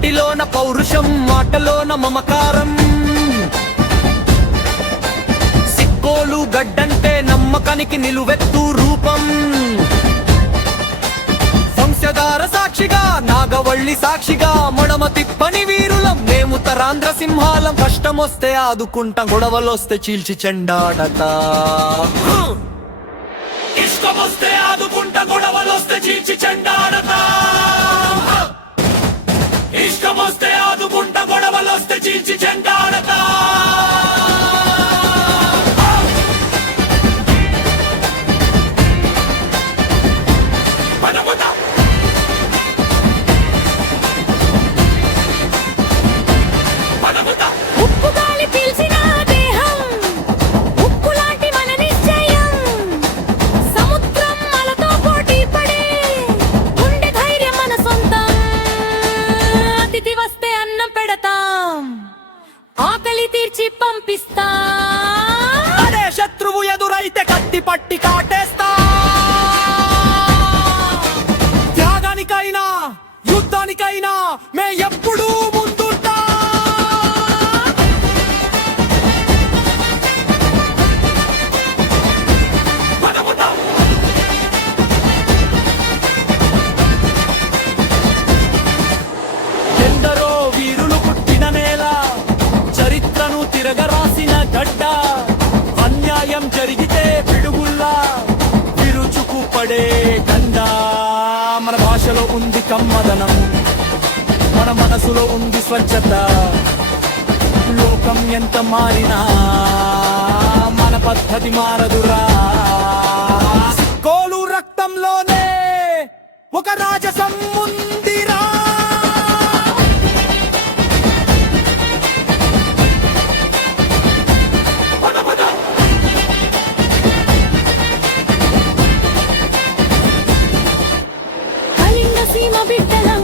పౌరుషం మాటలోన మమకారం. సిక్కోలు గడ్డంటే నమ్మకానికి నిలువెత్తు రూపం. వంశధార సాక్షిగా నాగవల్లి సాక్షిగా మడమ తిప్పని వీరులం. మేము తరాంధ్ర సింహాలం. కష్టమొస్తే ఆదుకుంటాం గొడవలొస్తే చీల్చి చెండాడతా. ఇష్టమొస్తే ఆదుకుంటా గొడవ పంపిస్తా తిరగరాసిన గడ్డ. అన్యాయం జరిగితే పిడుగుల్లా విరుచుకు పడే గండ. మన భాషలో ఉంది కమ్మదనం మన మనసులో ఉంది స్వచ్ఛత. లోకం ఎంత మారినా మన పద్ధతి మారదురా. కోలు రక్తంలోనే ఒక రాజసం ఉంది. సీమ బిడ్డలం